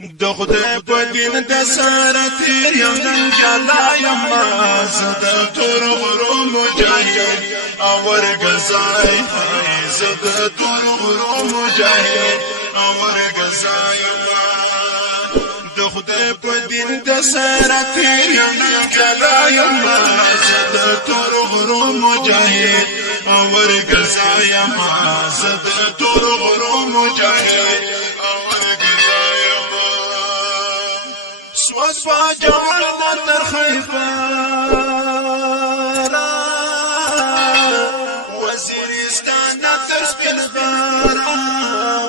د خدای په دین د سره تیر یم نن ګلا یم زه د تور غرو مجاهد او ورګزای زه د تور غرو مجاهد او ورګزای د خدای په دین د سره تیر یم نن ګلا یم زه د تور غرو مجاهد او ورګزای زه د تور غرو مجاهد سوسوا جوړنا تر خیبر وزیرستان تر سپینغار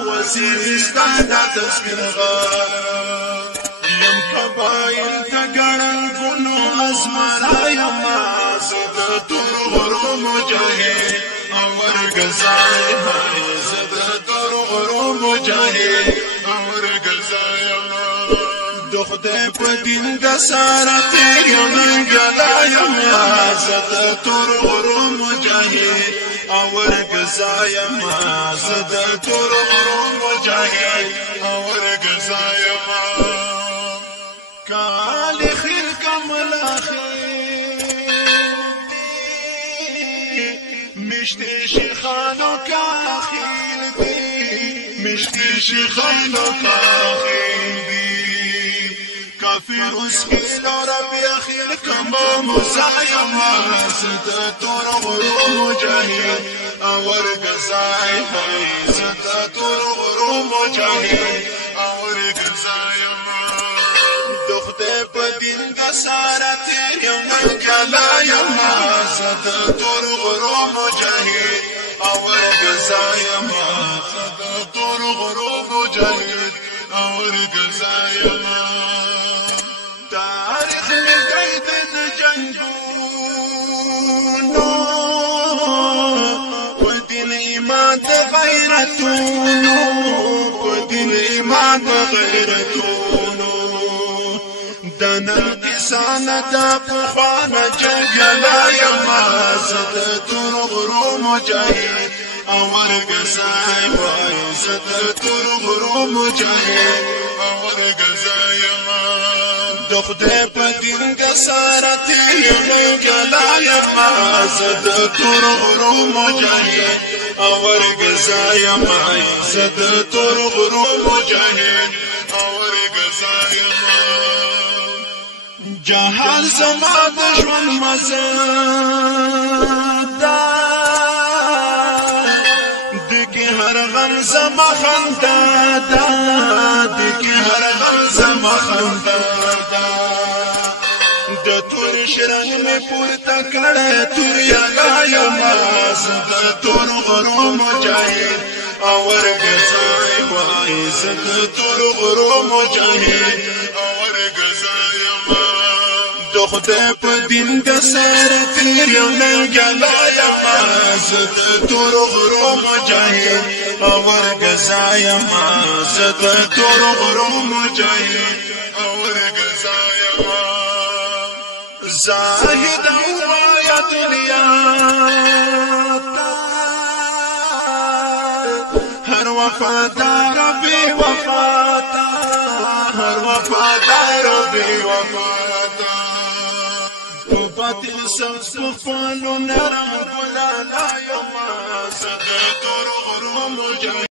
وزیرستان تر سپینغار یم قبایل د ګړن ګونو ازمرا یم زه د تور غرو مجاهد او ورګزای زه د تور غرو مجاهد او ورګزای د خدای په دین د سره تیر یم نن ګلا یم زه د تور غرو مجاهد او ورګزای زه د تور غرو مجاهد او ورګزای کال خیر کمل اخیر مشتی شیخانو کاخیر دی مشتی شیخانو کاخیر دی کافر اس خیل و ربی اخیل کما مزایم زد تور غرو مجاہد اور گزائی زد تور غرو مجاہد اور گزایم دختے پا دین دا سارا تیریم کلایم زد تور غرو مجاہد اور گزایم زد تور غرو مجاہد اور گزایم تاریخ میں قیدن جنگونو و دین ایمان دا غیرتونو و دین ایمان دا غیرتونو دنن کسان دا پخوانا جنگلا یما زد تور غرو مجاہد اور گزای زد تور غرو مجاہد اور گزای د خدای په دین د سره تیر یم ګلا یم زه د تور غرو مجاهد او ورګزای یم زه د تور غرو مجاهد او ورګزای یم جهان زما د ژوند مزه دا دګي هر غم زما خندا دا دګي هر غم زما خندا د تور شرنګ مې پورته کړه تور یلا یم زه د تور غرو مجاهد او ورګزای وای زه د تور غرو مجاهد او ورګزای یم د خدای په دین د سره تیر یم نن ګلا یم زه د تور غرو مجاهد او ورګزای یم زه د تور غرو مجاهد او ورګزای یم زاهد وایا دنیا هر وفادار بی وفاتا هر وفادار بی وفاتا تو باطل سبس بخفالو نرم گلالا یما زد تور غرو مجاہد